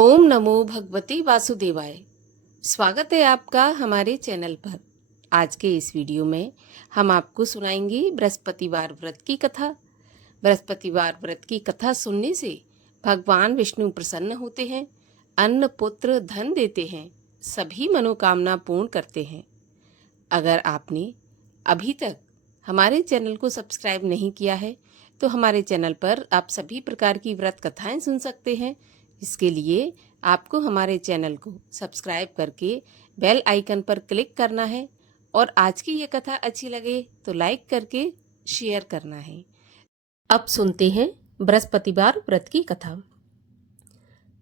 ओम नमो भगवते वासुदेवाय। स्वागत है आपका हमारे चैनल पर। आज के इस वीडियो में हम आपको सुनाएंगे बृहस्पतिवार व्रत की कथा। बृहस्पतिवार व्रत की कथा सुनने से भगवान विष्णु प्रसन्न होते हैं, अन्न पुत्र धन देते हैं, सभी मनोकामना पूर्ण करते हैं। अगर आपने अभी तक हमारे चैनल को सब्सक्राइब नहीं किया है तो हमारे चैनल पर आप सभी प्रकार की व्रत कथाएं सुन सकते हैं। इसके लिए आपको हमारे चैनल को सब्सक्राइब करके बेल आइकन पर क्लिक करना है और आज की ये कथा अच्छी लगे तो लाइक करके शेयर करना है। अब सुनते हैं बृहस्पतिवार व्रत की कथा।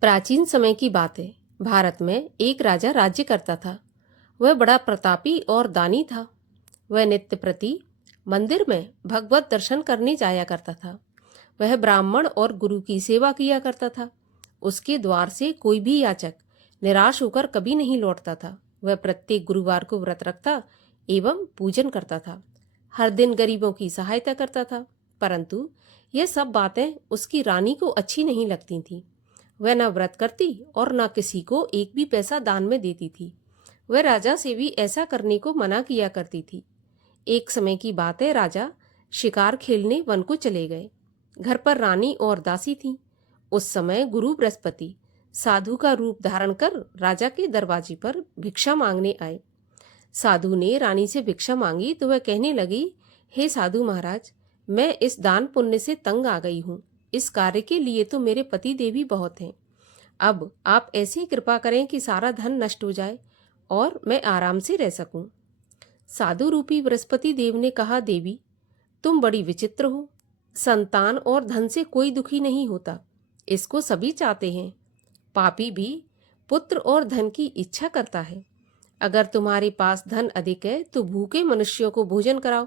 प्राचीन समय की बात है। भारत में एक राजा राज्य करता था। वह बड़ा प्रतापी और दानी था। वह नित्य प्रति मंदिर में भगवत दर्शन करने जाया करता था। वह ब्राह्मण और गुरु की सेवा किया करता था। उसके द्वार से कोई भी याचक निराश होकर कभी नहीं लौटता था। वह प्रत्येक गुरुवार को व्रत रखता एवं पूजन करता था। हर दिन गरीबों की सहायता करता था। परंतु यह सब बातें उसकी रानी को अच्छी नहीं लगती थीं। वह न व्रत करती और न किसी को एक भी पैसा दान में देती थी। वह राजा से भी ऐसा करने को मना किया करती थी। एक समय की बात है, राजा शिकार खेलने वन को चले गए। घर पर रानी और दासी थीं। उस समय गुरु बृहस्पति साधु का रूप धारण कर राजा के दरवाजे पर भिक्षा मांगने आए। साधु ने रानी से भिक्षा मांगी तो वह कहने लगी, हे साधु महाराज, मैं इस दान पुण्य से तंग आ गई हूँ। इस कार्य के लिए तो मेरे पति देवी बहुत हैं। अब आप ऐसी कृपा करें कि सारा धन नष्ट हो जाए और मैं आराम से रह सकूं। साधु रूपी बृहस्पति देव ने कहा, देवी, तुम बड़ी विचित्र हो। संतान और धन से कोई दुखी नहीं होता, इसको सभी चाहते हैं। पापी भी पुत्र और धन की इच्छा करता है। अगर तुम्हारे पास धन अधिक है तो भूखे मनुष्यों को भोजन कराओ,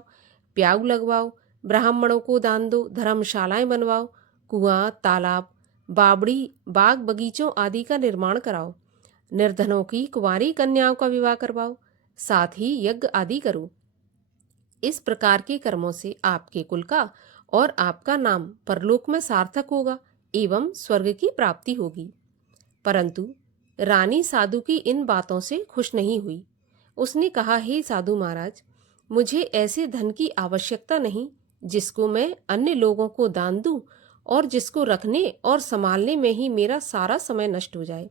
प्याऊ लगवाओ, ब्राह्मणों को दान दो, धर्मशालाएं बनवाओ, कुआं, तालाब, बावड़ी, बाग बगीचों आदि का निर्माण कराओ, निर्धनों की कुंवारी कन्याओं का विवाह करवाओ, साथ ही यज्ञ आदि करो। इस प्रकार के कर्मों से आपके कुल का और आपका नाम परलोक में सार्थक होगा एवं स्वर्ग की प्राप्ति होगी। परंतु रानी साधु की इन बातों से खुश नहीं हुई। उसने कहा, हे साधु महाराज, मुझे ऐसे धन की आवश्यकता नहीं जिसको मैं अन्य लोगों को दान दूं और जिसको रखने और संभालने में ही मेरा सारा समय नष्ट हो जाए।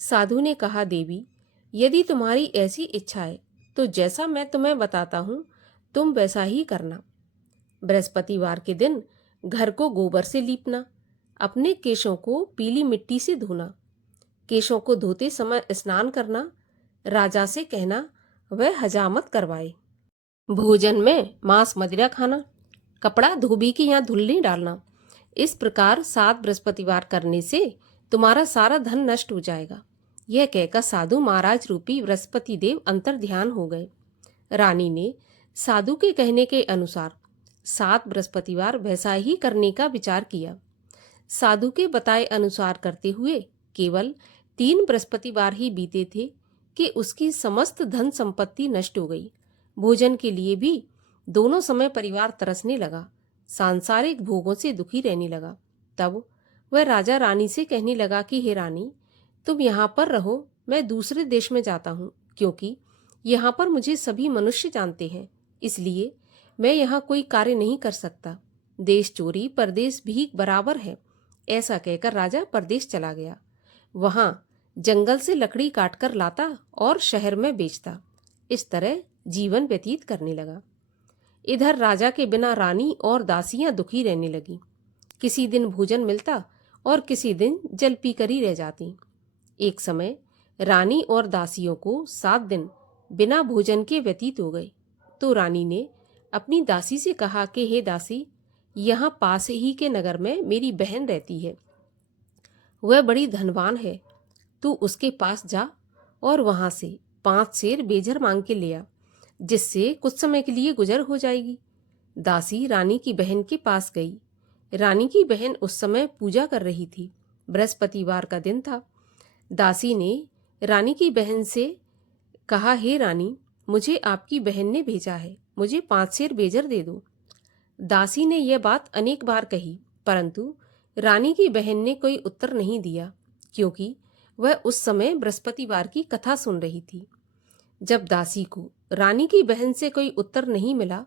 साधु ने कहा, देवी, यदि तुम्हारी ऐसी इच्छा है तो जैसा मैं तुम्हें बताता हूँ तुम वैसा ही करना। बृहस्पतिवार के दिन घर को गोबर से लीपना, अपने केशों को पीली मिट्टी से धोना, केशों को धोते समय स्नान करना, राजा से कहना वह हजामत करवाए, भोजन में मांस मदिरा खाना, कपड़ा धोबी के यहाँ धुलने डालना। इस प्रकार 7 बृहस्पतिवार करने से तुम्हारा सारा धन नष्ट हो जाएगा। यह कहकर साधु महाराज रूपी बृहस्पति देव अंतर ध्यान हो गए। रानी ने साधु के कहने के अनुसार 7 बृहस्पतिवार वैसा ही करने का विचार किया। साधु के बताए अनुसार करते हुए केवल 3 बृहस्पतिवार ही बीते थे कि उसकी समस्त धन संपत्ति नष्ट हो गई। भोजन के लिए भी दोनों समय परिवार तरसने लगा, सांसारिक भोगों से दुखी रहने लगा। तब वह राजा रानी से कहने लगा कि हे रानी, तुम यहाँ पर रहो, मैं दूसरे देश में जाता हूँ, क्योंकि यहाँ पर मुझे सभी मनुष्य जानते हैं, इसलिए मैं यहाँ कोई कार्य नहीं कर सकता। देश चोरी परदेश भीख बराबर है। ऐसा कहकर राजा परदेश चला गया। वहां जंगल से लकड़ी काटकर लाता और शहर में बेचता। इस तरह जीवन व्यतीत करने लगा। इधर राजा के बिना रानी और दासियां दुखी रहने लगी। किसी दिन भोजन मिलता और किसी दिन जल पीकर ही रह जाती। एक समय रानी और दासियों को 7 दिन बिना भोजन के व्यतीत हो गए। तो रानी ने अपनी दासी से कहा कि हे दासी, यहाँ पास ही के नगर में मेरी बहन रहती है। वह बड़ी धनवान है। तू उसके पास जा और वहां से 5 सेर बेजर मांग के ले आ, जिससे कुछ समय के लिए गुजर हो जाएगी। दासी रानी की बहन के पास गई। रानी की बहन उस समय पूजा कर रही थी। बृहस्पतिवार का दिन था। दासी ने रानी की बहन से कहा, हे रानी, मुझे आपकी बहन ने भेजा है, मुझे 5 सेर बेजर दे दो। दासी ने यह बात अनेक बार कही, परंतु रानी की बहन ने कोई उत्तर नहीं दिया। क्योंकि वह उस समय बृहस्पतिवार की कथा सुन रही थी। जब दासी को रानी की बहन से कोई उत्तर नहीं मिला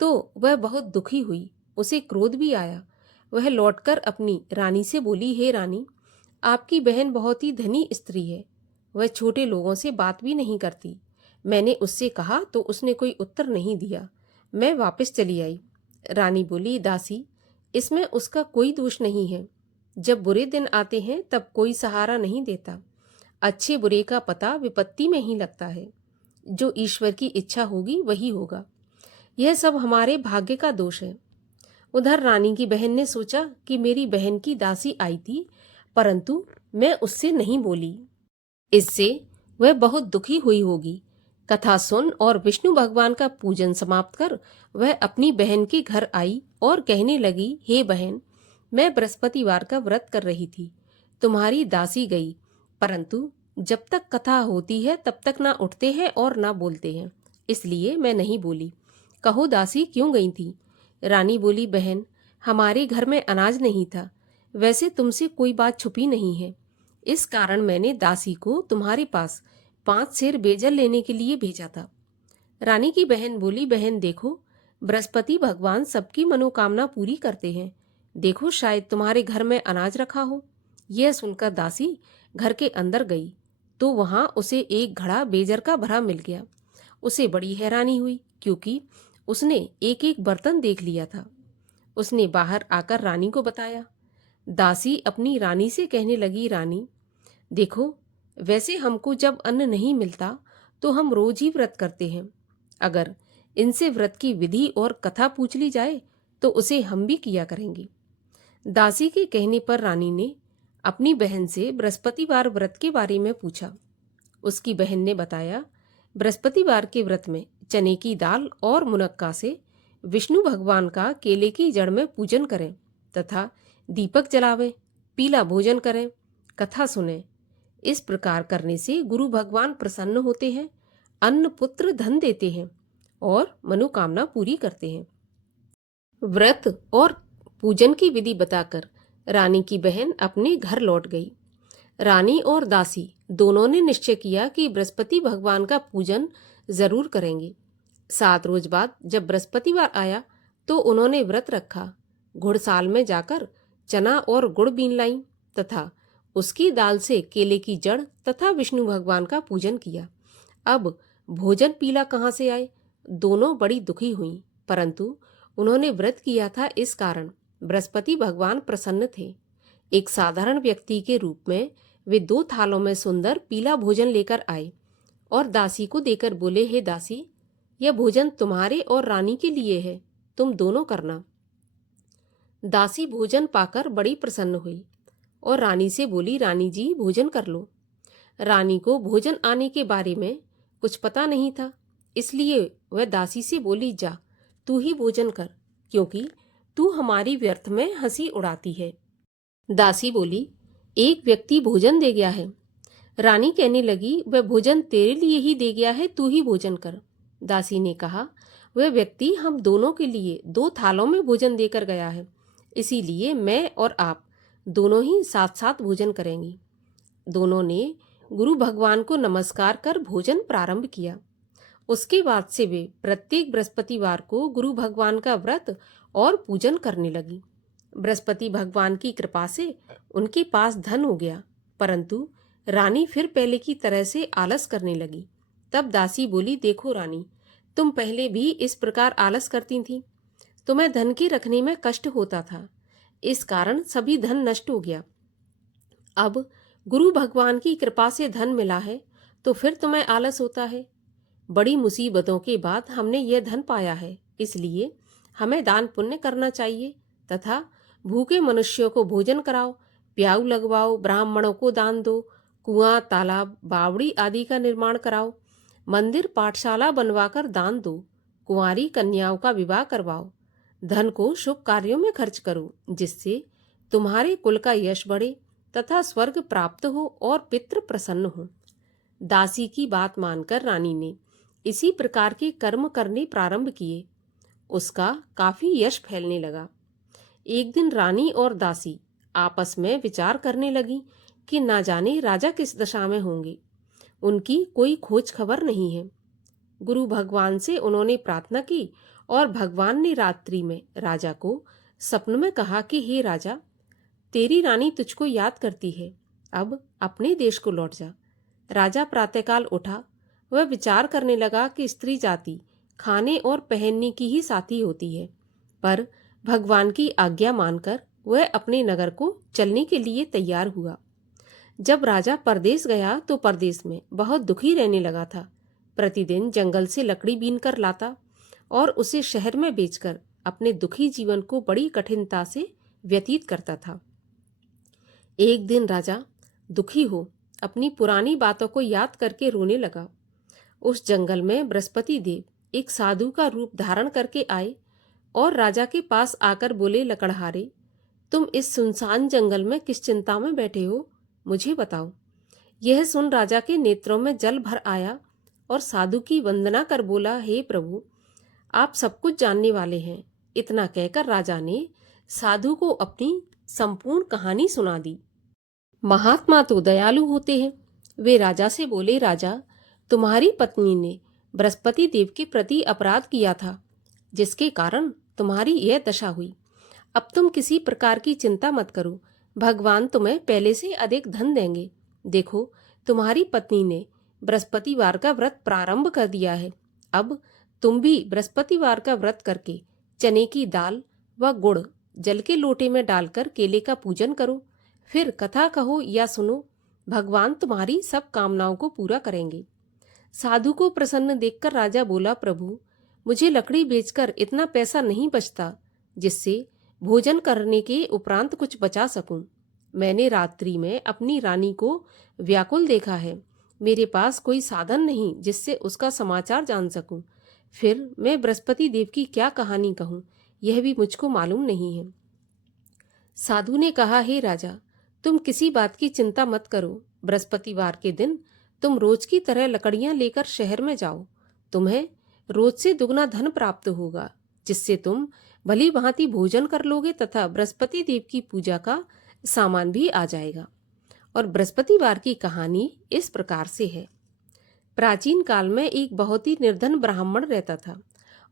तो वह बहुत दुखी हुई। उसे क्रोध भी आया। वह लौटकर अपनी रानी से बोली, हे रानी, आपकी बहन बहुत ही धनी स्त्री है। वह छोटे लोगों से बात भी नहीं करती। मैंने उससे कहा तो उसने कोई उत्तर नहीं दिया। मैं वापस चली आई। रानी बोली, दासी, इसमें उसका कोई दोष नहीं है। जब बुरे दिन आते हैं तब कोई सहारा नहीं देता। अच्छे बुरे का पता विपत्ति में ही लगता है। जो ईश्वर की इच्छा होगी वही होगा। यह सब हमारे भाग्य का दोष है। उधर रानी की बहन ने सोचा कि मेरी बहन की दासी आई थी, परंतु मैं उससे नहीं बोली। इससे वह बहुत दुखी हुई होगी। कथा सुन और विष्णु भगवान का पूजन समाप्त कर वह अपनी बहन के घर आई और कहने लगी, हे बहन, मैं बृहस्पतिवार का व्रत कर रही थी। तुम्हारी दासी गई, परंतु जब तक कथा होती है तब तक ना उठते हैं और ना बोलते हैं, इसलिए मैं नहीं बोली। कहो दासी, क्यों गई थी? रानी बोली, बहन, हमारे घर में अनाज नहीं था। वैसे तुमसे कोई बात छुपी नहीं है, इस कारण मैंने दासी को तुम्हारे पास 5 सेर बेजल लेने के लिए भेजा था। रानी की बहन बोली, बहन देखो, बृहस्पति भगवान सबकी मनोकामना पूरी करते हैं। देखो, शायद तुम्हारे घर में अनाज रखा हो। यह सुनकर दासी घर के अंदर गई तो वहां उसे एक घड़ा बेजर का भरा मिल गया। उसे बड़ी हैरानी हुई क्योंकि उसने एक एक बर्तन देख लिया था। उसने बाहर आकर रानी को बताया। दासी अपनी रानी से कहने लगी, रानी देखो, वैसे हमको जब अन्न नहीं मिलता तो हम रोज ही व्रत करते हैं। अगर इनसे व्रत की विधि और कथा पूछ ली जाए तो उसे हम भी किया करेंगे। दासी के कहने पर रानी ने अपनी बहन से बृहस्पतिवार व्रत के बारे में पूछा। उसकी बहन ने बताया, बृहस्पतिवार के व्रत में चने की दाल और मुनक्का से विष्णु भगवान का केले की जड़ में पूजन करें तथा दीपक जलावें, पीला भोजन करें, कथा सुनें। इस प्रकार करने से गुरु भगवान प्रसन्न होते हैं, अन्न पुत्र धन देते हैं और मनोकामना पूरी करते हैं। व्रत और पूजन की विधि बताकर रानी की बहन अपने घर लौट गई। रानी और दासी दोनों ने निश्चय किया कि बृहस्पति भगवान का पूजन जरूर करेंगे। 7 रोज बाद जब बृहस्पतिवार आया तो उन्होंने व्रत रखा। घुड़साल में जाकर चना और गुड़ बीन लाई तथा उसकी दाल से केले की जड़ तथा विष्णु भगवान का पूजन किया। अब भोजन पीला कहाँ से आए? दोनों बड़ी दुखी हुईं, परंतु उन्होंने व्रत किया था, इस कारण बृहस्पति भगवान प्रसन्न थे। एक साधारण व्यक्ति के रूप में वे 2 थालों में सुंदर पीला भोजन लेकर आए और दासी को देकर बोले, हे दासी, यह भोजन तुम्हारे और रानी के लिए है, तुम दोनों करना। दासी भोजन पाकर बड़ी प्रसन्न हुई और रानी से बोली, रानी जी, भोजन कर लो। रानी को भोजन आने के बारे में कुछ पता नहीं था, इसलिए वह दासी से बोली, जा तू ही भोजन कर, क्योंकि तू हमारी व्यर्थ में हंसी उड़ाती है। दासी बोली, एक व्यक्ति भोजन दे गया है। रानी कहने लगी, वह भोजन तेरे लिए ही दे गया है, तू ही भोजन कर। दासी ने कहा, वह व्यक्ति हम दोनों के लिए 2 थालों में भोजन देकर गया है, इसीलिए मैं और आप दोनों ही साथ साथ भोजन करेंगे। दोनों ने गुरु भगवान को नमस्कार कर भोजन प्रारंभ किया। उसके बाद से वे प्रत्येक बृहस्पतिवार को गुरु भगवान का व्रत और पूजन करने लगी। बृहस्पति भगवान की कृपा से उनके पास धन हो गया, परंतु रानी फिर पहले की तरह से आलस करने लगी। तब दासी बोली, देखो रानी, तुम पहले भी इस प्रकार आलस करती थी। तुम्हें धन के रखने में कष्ट होता था, इस कारण सभी धन नष्ट हो गया। अब गुरु भगवान की कृपा से धन मिला है तो फिर तुम्हें आलस होता है। बड़ी मुसीबतों के बाद हमने यह धन पाया है, इसलिए हमें दान पुण्य करना चाहिए तथा भूखे मनुष्यों को भोजन कराओ, प्याऊ लगवाओ, ब्राह्मणों को दान दो, कुआं, तालाब, बावड़ी आदि का निर्माण कराओ, मंदिर, पाठशाला बनवाकर दान दो, कुंवारी कन्याओं का विवाह करवाओ। धन को शुभ कार्यों में खर्च करो, जिससे तुम्हारे कुल का यश बढ़े तथा स्वर्ग प्राप्त हो और पितृ प्रसन्न हो। दासी की बात मानकर रानी ने इसी प्रकार के कर्म करने प्रारंभ किए। उसका काफी यश फैलने लगा। एक दिन रानी और दासी आपस में विचार करने लगी कि ना जाने राजा किस दशा में होंगे। उनकी कोई खोज खबर नहीं है। गुरु भगवान से उन्होंने प्रार्थना की और भगवान ने रात्रि में राजा को सपन में कहा कि हे राजा, तेरी रानी तुझको याद करती है, अब अपने देश को लौट जा। राजा प्रातःकाल उठा। वह विचार करने लगा कि स्त्री जाति खाने और पहनने की ही साथी होती है, पर भगवान की आज्ञा मानकर वह अपने नगर को चलने के लिए तैयार हुआ। जब राजा परदेश गया तो परदेश में बहुत दुखी रहने लगा था। प्रतिदिन जंगल से लकड़ी बीन कर लाता और उसे शहर में बेचकर अपने दुखी जीवन को बड़ी कठिनता से व्यतीत करता था। एक दिन राजा दुखी हो अपनी पुरानी बातों को याद करके रोने लगा। उस जंगल में बृहस्पति देव एक साधु का रूप धारण करके आए और राजा के पास आकर बोले, लकड़हारे, तुम इस सुनसान जंगल में किस चिंता में बैठे हो, मुझे बताओ। यह सुन राजा के नेत्रों में जल भर आया और साधु की वंदना कर बोला, हे प्रभु, आप सब कुछ जानने वाले हैं। इतना कहकर राजा ने साधु को अपनी संपूर्ण कहानी सुना दी। महात्मा तो दयालु होते हैं। वे राजा से बोले, राजा, तुम्हारी पत्नी ने बृहस्पति देव के प्रति अपराध किया था, जिसके कारण तुम्हारी यह दशा हुई। अब तुम किसी प्रकार की चिंता मत करो, भगवान तुम्हें पहले से अधिक धन देंगे। देखो, तुम्हारी पत्नी ने बृहस्पतिवार का व्रत प्रारंभ कर दिया है। अब तुम भी बृहस्पतिवार का व्रत करके चने की दाल व गुड़ जल के लोटे में डालकर केले का पूजन करो, फिर कथा कहो या सुनो। भगवान तुम्हारी सब कामनाओं को पूरा करेंगे। साधु को प्रसन्न देखकर राजा बोला, प्रभु, मुझे लकड़ी बेचकर इतना पैसा नहीं बचता जिससे भोजन करने के उपरांत कुछ बचा सकूं। मैंने रात्रि में अपनी रानी को व्याकुल देखा है। मेरे पास कोई साधन नहीं जिससे उसका समाचार जान सकूं। फिर मैं बृहस्पति देव की क्या कहानी कहूं, यह भी मुझको मालूम नहीं है। साधु ने कहा, हे राजा, तुम किसी बात की चिंता मत करो। बृहस्पतिवार के दिन तुम रोज की तरह लकड़ियां लेकर शहर में जाओ। तुम्हें रोज से दुगना धन प्राप्त होगा, जिससे तुम भली भांति भोजन कर लोगे तथा बृहस्पति देव की पूजा का सामान भी आ जाएगा। और बृहस्पतिवार की कहानी इस प्रकार से है। प्राचीन काल में एक बहुत ही निर्धन ब्राह्मण रहता था।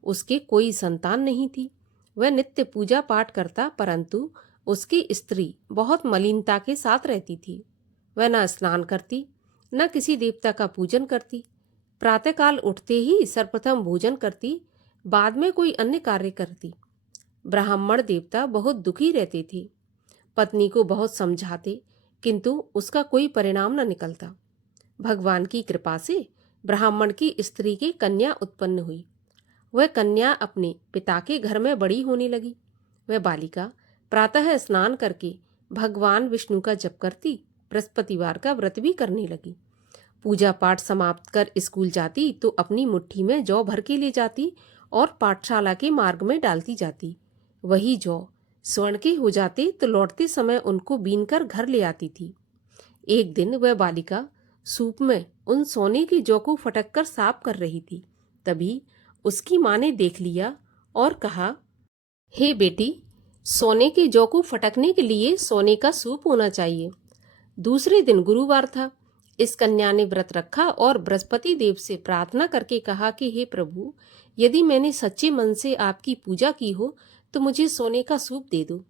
उसके कोई संतान नहीं थी। वह नित्य पूजा पाठ करता, परंतु उसकी स्त्री बहुत मलिनता के साथ रहती थी। वह न स्नान करती, न किसी देवता का पूजन करती। प्रातःकाल उठते ही सर्वप्रथम भोजन करती, बाद में कोई अन्य कार्य करती। ब्राह्मण देवता बहुत दुखी रहते थे। पत्नी को बहुत समझाते, किंतु उसका कोई परिणाम न निकलता। भगवान की कृपा से ब्राह्मण की स्त्री की कन्या उत्पन्न हुई। वह कन्या अपने पिता के घर में बड़ी होने लगी। वह बालिका प्रातः स्नान करके भगवान विष्णु का जप करती, बृहस्पतिवार का व्रत भी करने लगी। पूजा पाठ समाप्त कर स्कूल जाती तो अपनी मुट्ठी में जौ भर के ले जाती और पाठशाला के मार्ग में डालती जाती। वही जौ स्वर्ण के हो जाते तो लौटते समय उनको बीन कर घर ले आती थी। एक दिन वह बालिका सूप में उन सोने की जौ को फटक कर साफ कर रही थी। तभी उसकी माँ ने देख लिया और कहा, हे बेटी, सोने के जौ को फटकने के लिए सोने का सूप होना चाहिए। दूसरे दिन गुरुवार था। इस कन्या ने व्रत रखा और बृहस्पति देव से प्रार्थना करके कहा कि हे प्रभु, यदि मैंने सच्चे मन से आपकी पूजा की हो तो मुझे सोने का सूप दे दो।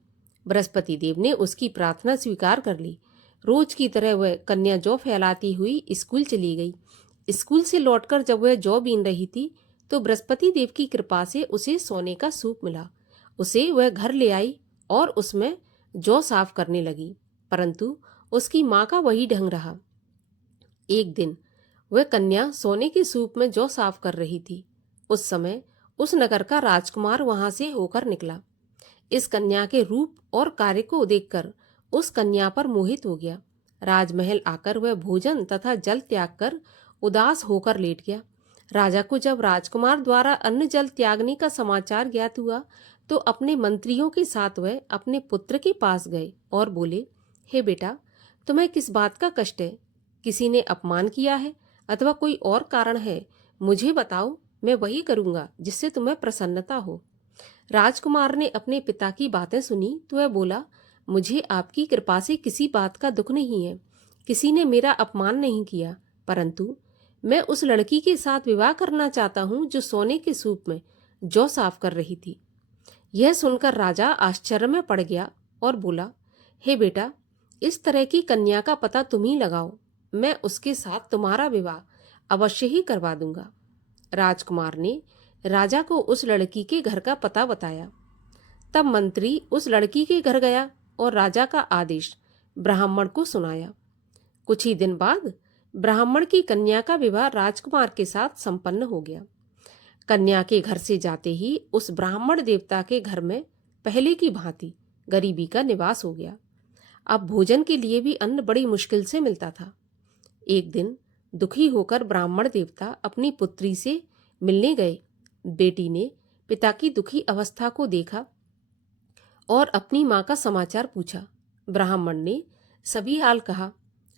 बृहस्पति देव ने उसकी प्रार्थना स्वीकार कर ली। रोज की तरह वह कन्या जौ फैलाती हुई स्कूल चली गई। स्कूल से लौटकर जब वह जौ बीन रही थी तो बृहस्पति देव की कृपा से उसे सोने का सूप मिला। उसे वह घर ले आई और उसमें जौ साफ करने लगी, परंतु उसकी माँ का वही ढंग रहा। एक दिन वह कन्या सोने के सूप में जौ साफ कर रही थी। उस समय उस नगर का राजकुमार वहां से होकर निकला। इस कन्या के रूप और कार्य को देखकर उस कन्या पर मोहित हो गया। राजमहल आकर वह भोजन तथा जल त्याग कर उदास होकर लेट गया। राजा को जब राजकुमार द्वारा अन्न जल त्यागने का समाचार ज्ञात हुआ तो अपने मंत्रियों के साथ वह अपने पुत्र के पास गए और बोले, हे बेटा, तुम्हें किस बात का कष्ट है? किसी ने अपमान किया है अथवा कोई और कारण है? मुझे बताओ, मैं वही करूंगा जिससे तुम्हें प्रसन्नता हो। राजकुमार ने अपने पिता की बातें सुनी तो वह बोला, मुझे आपकी कृपा से किसी बात का दुख नहीं है। किसी ने मेरा अपमान नहीं किया, परंतु मैं उस लड़की के साथ विवाह करना चाहता हूँ जो सोने के सूप में जौ साफ कर रही थी। यह सुनकर राजा आश्चर्य में पड़ गया और बोला, हे बेटा, इस तरह की कन्या का पता तुम ही लगाओ, मैं उसके साथ तुम्हारा विवाह अवश्य ही करवा दूंगा। राजकुमार ने राजा को उस लड़की के घर का पता बताया। तब मंत्री उस लड़की के घर गया और राजा का आदेश ब्राह्मण को सुनाया। कुछ ही दिन बाद ब्राह्मण की कन्या का विवाह राजकुमार के साथ संपन्न हो गया। कन्या के घर से जाते ही उस ब्राह्मण देवता के घर में पहले की भांति गरीबी का निवास हो गया। अब भोजन के लिए भी अन्न बड़ी मुश्किल से मिलता था। एक दिन दुखी होकर ब्राह्मण देवता अपनी पुत्री से मिलने गए। बेटी ने पिता की दुखी अवस्था को देखा और अपनी माँ का समाचार पूछा। ब्राह्मण ने सभी हाल कहा।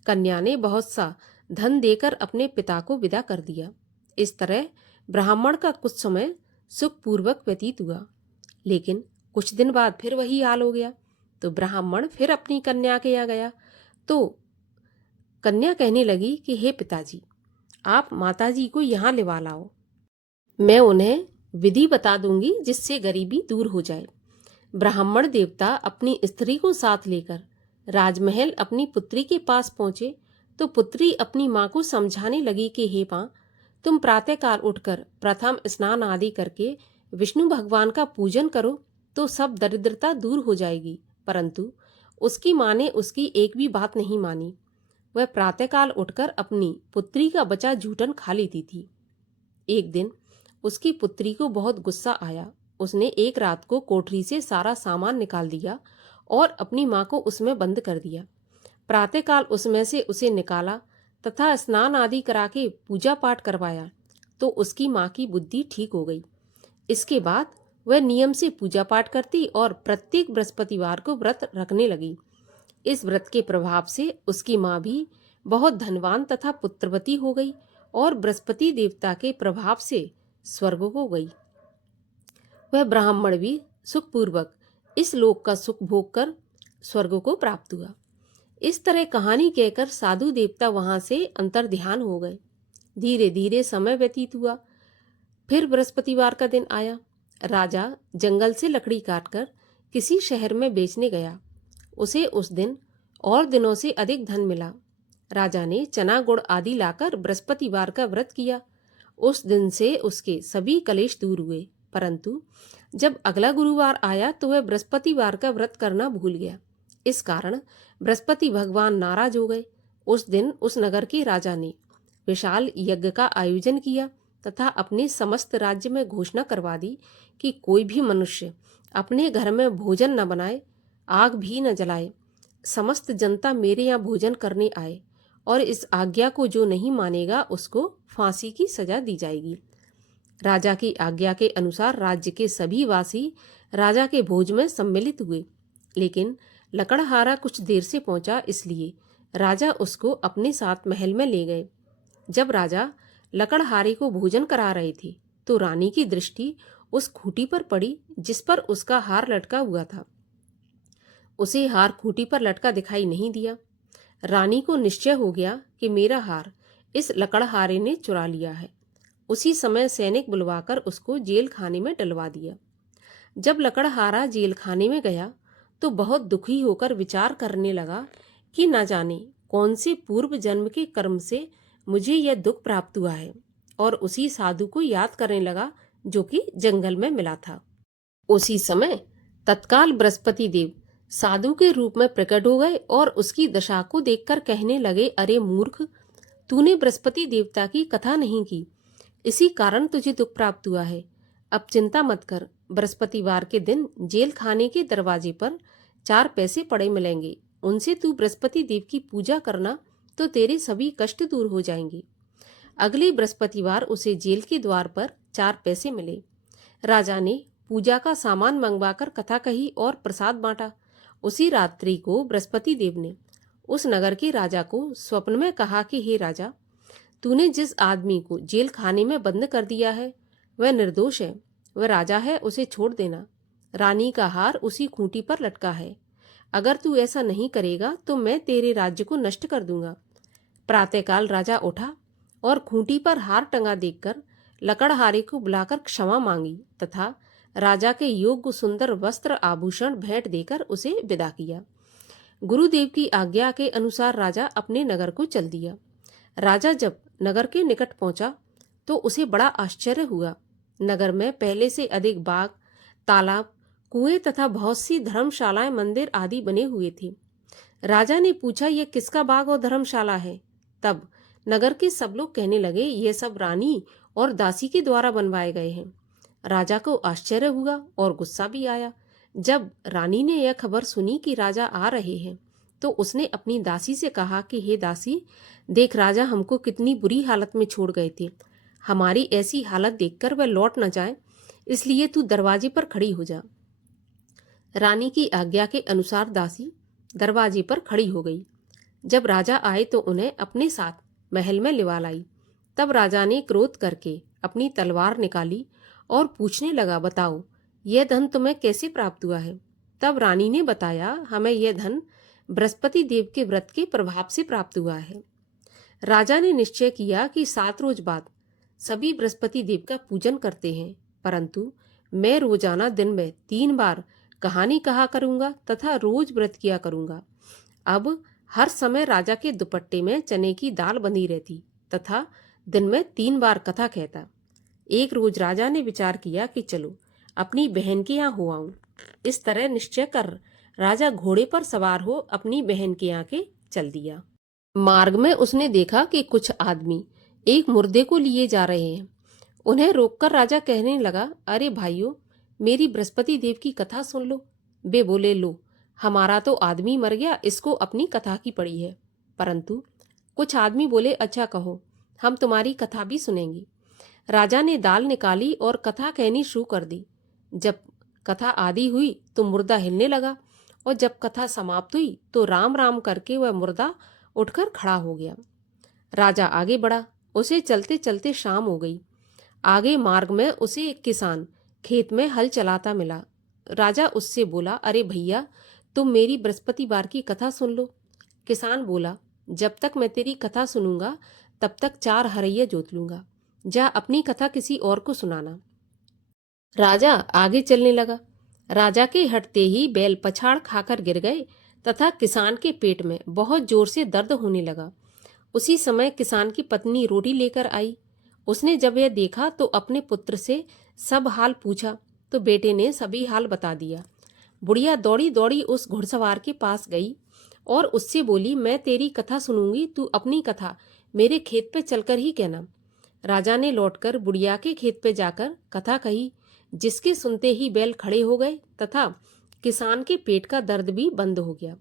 कन्या ने बहुत सा धन देकर अपने पिता को विदा कर दिया। इस तरह ब्राह्मण का कुछ समय सुखपूर्वक व्यतीत हुआ, लेकिन कुछ दिन बाद फिर वही हाल हो गया। तो ब्राह्मण फिर अपनी कन्या के यहाँ गया तो कन्या कहने लगी कि हे पिताजी, आप माताजी को यहाँ लिवा लाओ, मैं उन्हें विधि बता दूंगी जिससे गरीबी दूर हो जाए। ब्राह्मण देवता अपनी स्त्री को साथ लेकर राजमहल अपनी पुत्री के पास पहुंचे तो पुत्री अपनी माँ को समझाने लगी कि हे माँ, तुम प्रातःकाल उठकर प्रथम स्नान आदि करके विष्णु भगवान का पूजन करो तो सब दरिद्रता दूर हो जाएगी। परंतु उसकी माँ ने उसकी एक भी बात नहीं मानी। वह प्रातःकाल उठकर अपनी पुत्री का बचा जूठन खा लेती थी। एक दिन उसकी पुत्री को बहुत गुस्सा आया। उसने एक रात को कोठरी से सारा सामान निकाल दिया और अपनी माँ को उसमें बंद कर दिया। प्रातःकाल उसमें से उसे निकाला तथा स्नान आदि करा के पूजा पाठ करवाया तो उसकी माँ की बुद्धि ठीक हो गई। इसके बाद वह नियम से पूजा पाठ करती और प्रत्येक बृहस्पतिवार को व्रत रखने लगी। इस व्रत के प्रभाव से उसकी माँ भी बहुत धनवान तथा पुत्रवती हो गई और बृहस्पति देवता के प्रभाव से स्वर्ग को गई। वह ब्राह्मण भी सुखपूर्वक इस लोक का सुख भोग कर स्वर्ग को प्राप्त हुआ। इस तरह कहानी कहकर साधु देवता वहां से अंतर्ध्यान हो गए। धीरे धीरे समय व्यतीत हुआ। फिर बृहस्पतिवार का दिन आया। राजा जंगल से लकड़ी काटकर किसी शहर में बेचने गया। उसे उस दिन और दिनों से अधिक धन मिला। राजा ने चना गुड़ आदि लाकर बृहस्पतिवार का व्रत किया। उस दिन से उसके सभी कलेश दूर हुए। परंतु जब अगला गुरुवार आया तो वह बृहस्पतिवार का व्रत करना भूल गया। इस कारण बृहस्पति भगवान नाराज हो गए। उस दिन उस नगर के राजा ने विशाल यज्ञ का आयोजन किया तथा अपने समस्त राज्य में घोषणा करवा दी कि कोई भी मनुष्य अपने घर में भोजन न बनाए, आग भी न जलाए। समस्त जनता मेरे यहाँ भोजन करने आए और इस आज्ञा को जो नहीं मानेगा उसको फांसी की सजा दी जाएगी। राजा की आज्ञा के अनुसार राज्य के सभी वासी राजा के भोज में सम्मिलित हुए, लेकिन लकड़हारा कुछ देर से पहुंचा, इसलिए राजा उसको अपने साथ महल में ले गए। जब राजा लकड़हारे को भोजन करा रहे थे तो रानी की दृष्टि उस खूंटी पर पड़ी जिस पर उसका हार लटका हुआ था। उसे हार खूंटी पर लटका दिखाई नहीं दिया। रानी को निश्चय हो गया कि मेरा हार इस लकड़हारे ने चुरा लिया है। उसी समय सैनिक बुलवाकर उसको जेल खाने में डलवा दिया। जब लकड़हारा जेल खाने में गया तो बहुत दुखी होकर विचार करने लगा कि न जाने कौन से पूर्व जन्म के कर्म से मुझे यह दुख प्राप्त हुआ है, और उसी साधु को याद करने लगा जो कि जंगल में मिला था। उसी समय तत्काल बृहस्पति देव साधु के रूप में प्रकट हो गए और उसकी दशा को देखकर कहने लगे, अरे मूर्ख, तूने बृहस्पति देवता की कथा नहीं की, इसी कारण तुझे दुख प्राप्त हुआ है। अब चिंता मत कर, बृहस्पतिवार के दिन जेल खाने के दरवाजे पर 4 पैसे पड़े मिलेंगे, उनसे तू बृहस्पति देव की पूजा करना तो तेरे सभी कष्ट दूर हो जाएंगे। अगले बृहस्पतिवार उसे जेल के द्वार पर 4 पैसे मिले। राजा ने पूजा का सामान मंगवाकर कथा कही और प्रसाद बांटा। उसी रात्रि को बृहस्पति देव ने उस नगर के राजा को स्वप्न में कहा कि हे राजा, तूने जिस आदमी को जेल खाने में बंद कर दिया है वह निर्दोष है, वह राजा है, उसे छोड़ देना। रानी का हार उसी खूंटी पर लटका है। अगर तू ऐसा नहीं करेगा तो मैं तेरे राज्य को नष्ट कर दूंगा। प्रातःकाल राजा उठा और खूंटी पर हार टंगा देखकर लकड़हारे को बुलाकर क्षमा मांगी तथा राजा के योग्य सुंदर वस्त्र आभूषण भेंट देकर उसे विदा किया। गुरुदेव की आज्ञा के अनुसार राजा अपने नगर को चल दिया। राजा जब नगर के निकट पहुंचा तो उसे बड़ा आश्चर्य हुआ। नगर में पहले से अधिक बाग, तालाब, कुएं तथा बहुत सी धर्मशालाएं, मंदिर आदि बने हुए थे। राजा ने पूछा, यह किसका बाग और धर्मशाला है? तब नगर के सब लोग कहने लगे, ये सब रानी और दासी के द्वारा बनवाए गए हैं। राजा को आश्चर्य हुआ और गुस्सा भी आया। जब रानी ने यह खबर सुनी कि राजा आ रहे हैं तो उसने अपनी दासी से कहा कि हे दासी, देख राजा हमको कितनी बुरी हालत में छोड़ गए थे। हमारी ऐसी हालत देखकर वह लौट न जाए, इसलिए तू दरवाजे पर खड़ी हो जा। रानी की आज्ञा के अनुसार दासी दरवाजे पर खड़ी हो गई। जब राजा आए तो उन्हें अपने साथ महल में लिवा लाई। तब राजा ने क्रोध करके अपनी तलवार निकाली और पूछने लगा, बताओ यह धन तुम्हें कैसे प्राप्त हुआ है? तब रानी ने बताया, हमें यह धन बृहस्पति देव के व्रत के प्रभाव से प्राप्त हुआ है। राजा ने निश्चय किया कि 7 रोज बाद सभी बृहस्पति देव का पूजन करते हैं, परंतु मैं रोजाना दिन में 3 बार कहानी कहा करूंगा तथा रोज व्रत किया करूंगा। अब हर समय राजा के दुपट्टे में चने की दाल बंधी रहती तथा दिन में 3 बार कथा कहता। एक रोज राजा ने विचार किया कि चलो अपनी बहन के यहाँ हो आऊं। इस तरह निश्चय कर राजा घोड़े पर सवार हो अपनी बहन के यहाँ के चल दिया। मार्ग में उसने देखा कि कुछ आदमी एक मुर्दे को लिए जा रहे हैं। उन्हें रोककर राजा कहने लगा, अरे भाइयों, मेरी बृहस्पति देव की कथा सुन लो। वे बोले, लो, हमारा तो आदमी मर गया, इसको अपनी कथा की पड़ी है। परंतु कुछ आदमी बोले, अच्छा कहो, हम तुम्हारी कथा भी सुनेंगे। राजा ने दाल निकाली और कथा कहनी शुरू कर दी। जब कथा आदि हुई तो मुर्दा हिलने लगा और जब कथा समाप्त हुई तो राम राम करके वह मुर्दा उठकर खड़ा हो गया। राजा आगे बढ़ा। उसे चलते चलते शाम हो गई। आगे मार्ग में उसे एक किसान खेत में हल चलाता मिला। राजा उससे बोला, अरे भैया, तुम मेरी बृहस्पतिवार की कथा सुन लो। किसान बोला, जब तक मैं तेरी कथा सुनूंगा तब तक 4 हरैया जोत लूंगा। जा अपनी कथा किसी और को सुनाना। राजा आगे चलने लगा। राजा के हटते ही बैल पछाड़ खाकर गिर गए तथा किसान के पेट में बहुत जोर से दर्द होने लगा। उसी समय किसान की पत्नी रोटी लेकर आई। उसने जब यह देखा तो अपने पुत्र से सब हाल पूछा तो बेटे ने सभी हाल बता दिया। बुढ़िया दौड़ी दौड़ी उस घुड़सवार के पास गई और उससे बोली, मैं तेरी कथा सुनूंगी, तू अपनी कथा मेरे खेत पे चलकर ही कहना। राजा ने लौटकर बुढ़िया के खेत पे जाकर कथा कही, जिसके सुनते ही बैल खड़े हो गए तथा किसान के पेट का दर्द भी बंद हो गया।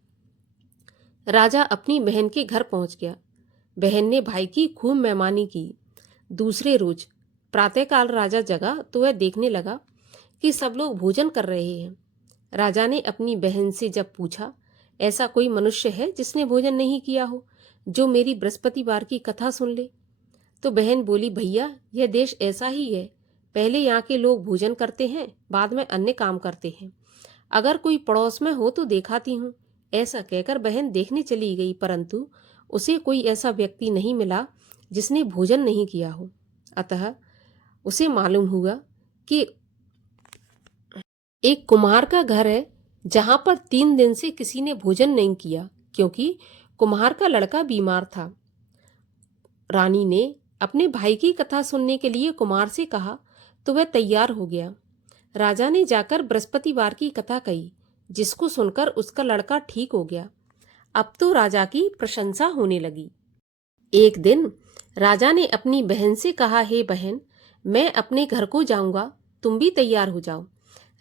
राजा अपनी बहन के घर पहुंच गया। बहन ने भाई की खूब मेहमानी की। दूसरे रोज प्रातःकाल राजा जगा तो वह देखने लगा कि सब लोग भोजन कर रहे हैं। राजा ने अपनी बहन से जब पूछा, ऐसा कोई मनुष्य है जिसने भोजन नहीं किया हो, जो मेरी बृहस्पतिवार की कथा सुन ले? तो बहन बोली, भैया, यह देश ऐसा ही है। पहले यहाँ के लोग भोजन करते हैं, बाद में अन्य काम करते हैं। अगर कोई पड़ोस में हो तो दिखाती हूँ। ऐसा कहकर बहन देखने चली गई, परंतु उसे कोई ऐसा व्यक्ति नहीं मिला जिसने भोजन नहीं किया हो। अतः उसे मालूम हुआ कि एक कुम्हार का घर है जहां पर 3 दिन से किसी ने भोजन नहीं किया, क्योंकि कुम्हार का लड़का बीमार था। रानी ने अपने भाई की कथा सुनने के लिए कुम्हार से कहा तो वह तैयार हो गया। राजा ने जाकर बृहस्पतिवार की कथा कही, जिसको सुनकर उसका लड़का ठीक हो गया। अब तो राजा की प्रशंसा होने लगी। एक दिन राजा ने अपनी बहन से कहा, हे बहन, मैं अपने घर को जाऊंगा, तुम भी तैयार हो जाओ।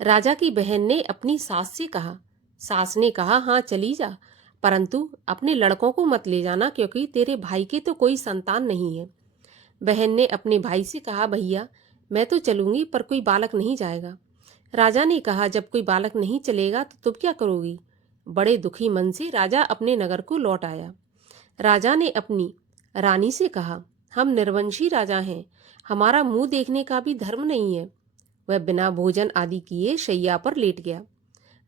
राजा की बहन ने अपनी सास से कहा। सास ने कहा, हाँ चली जा, परंतु अपने लड़कों को मत ले जाना, क्योंकि तेरे भाई के तो कोई संतान नहीं है। बहन ने अपने भाई से कहा, भैया, मैं तो चलूंगी पर कोई बालक नहीं जाएगा। राजा ने कहा, जब कोई बालक नहीं चलेगा तो तुम क्या करोगी? बड़े दुखी मन से राजा अपने नगर को लौट आया। राजा ने अपनी रानी से कहा, हम निर्वंशी राजा हैं, हमारा मुंह देखने का भी धर्म नहीं है। वह बिना भोजन आदि किए शैया पर लेट गया।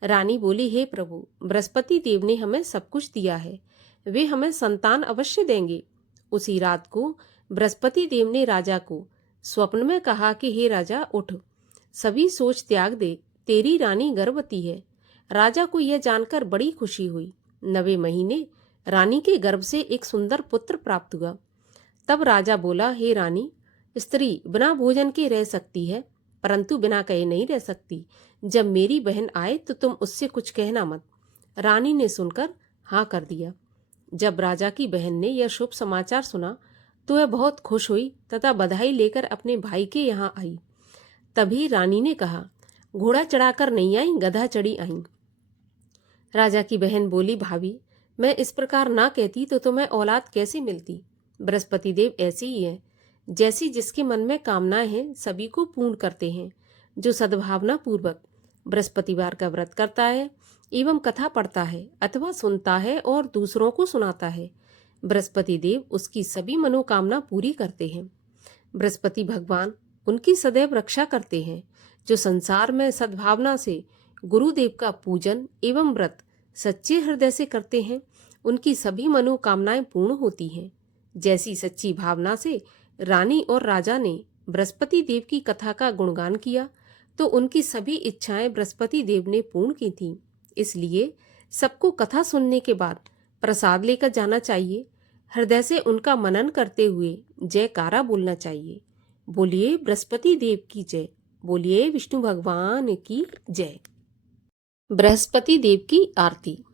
रानी बोली, हे प्रभु, बृहस्पति देव ने हमें सब कुछ दिया है, वे हमें संतान अवश्य देंगे। उसी रात को बृहस्पति देव ने राजा को स्वप्न में कहा कि हे राजा, उठ, सभी सोच त्याग दे, तेरी रानी गर्भवती है। राजा को यह जानकर बड़ी खुशी हुई। 9वें महीने रानी के गर्भ से एक सुंदर पुत्र प्राप्त हुआ। तब राजा बोला, हे रानी, स्त्री बिना भोजन के रह सकती है, परंतु बिना कहे नहीं रह सकती। जब मेरी बहन आए तो तुम उससे कुछ कहना मत। रानी ने सुनकर हाँ कर दिया। जब राजा की बहन ने यह शुभ समाचार सुना तो वह बहुत खुश हुई तथा बधाई लेकर अपने भाई के यहाँ आई। तभी रानी ने कहा, घोड़ा चढ़ाकर नहीं आई, गधा चढ़ी आई। राजा की बहन बोली, भाभी, मैं इस प्रकार ना कहती तो तुम्हें औलाद कैसे मिलती। बृहस्पति देव ऐसे ही है, जैसी जिसके मन में कामनाएं हैं सभी को पूर्ण करते हैं। जो सद्भावना पूर्वक बृहस्पतिवार का व्रत करता है एवं कथा पढ़ता है अथवा सुनता है और दूसरों को सुनाता है, बृहस्पति देव उसकी सभी मनोकामना पूरी करते हैं। बृहस्पति भगवान उनकी सदैव रक्षा करते हैं। जो संसार में सद्भावना से गुरुदेव का पूजन एवं व्रत सच्चे हृदय से करते हैं, उनकी सभी मनोकामनाएं पूर्ण होती हैं। जैसी सच्ची भावना से रानी और राजा ने बृहस्पति देव की कथा का गुणगान किया तो उनकी सभी इच्छाएं बृहस्पति देव ने पूर्ण की थीं। इसलिए सबको कथा सुनने के बाद प्रसाद लेकर जाना चाहिए। हृदय से उनका मनन करते हुए जयकारा बोलना चाहिए। बोलिए बृहस्पति देव की जय, बोलिए विष्णु भगवान की जय। बृहस्पति देव की आरती।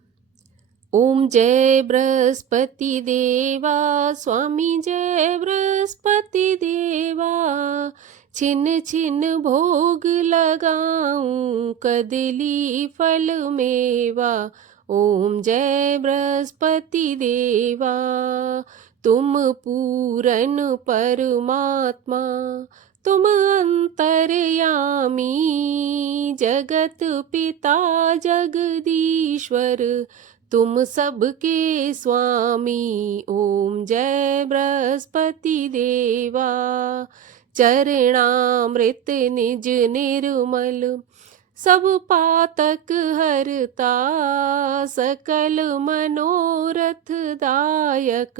ओम जय बृहस्पति देवा, स्वामी जय बृहस्पति देवा। छिन छिन भोग लगाऊं, कदली फल मेवा। ओम जय बृहस्पति देवा, तुम पूरन परमात्मा, तुम अंतर्यामी, जगत पिता जगदीश्वर, तुम सबके स्वामी। ओम जय बृहस्पति देवा, चरणामृत निज निर्मल, सब पातक हरता, सकल मनोरथ दायक,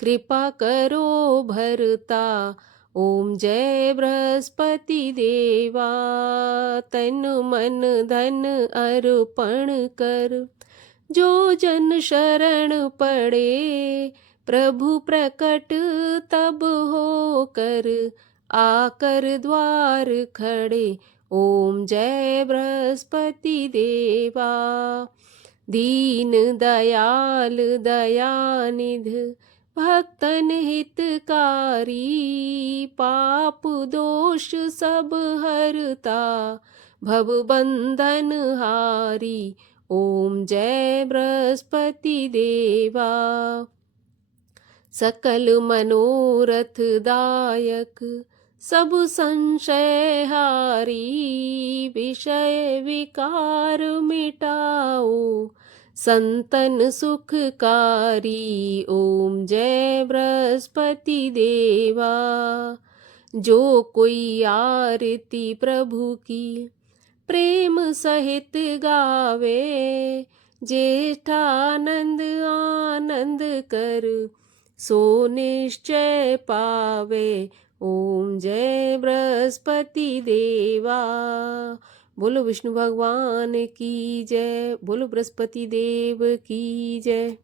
कृपा करो भरता। ओम जय बृहस्पति देवा, तन मन धन अर्पण कर, जो जन शरण पड़े, प्रभु प्रकट तब हो कर, आकर द्वार खड़े। ओम जय बृहस्पति देवा, दीन दयाल दयानिध, भक्तन हितकारी, पाप दोष सब हरता, भव बंधन हारी। ओम जय बृहस्पति देवा, सकल मनोरथ दायक, सब संशय हारी, विषय विकार मिटाओ, संतन सुखकारी। ओम जय बृहस्पति देवा, जो कोई आरती प्रभु की प्रेम सहित गावे, ज्येष्ठानंद आनंद कर, सो निश्चय पावे। ओम जय बृहस्पति देवा, बोलो विष्णु भगवान की जय, बोलो बृहस्पति देव की जय।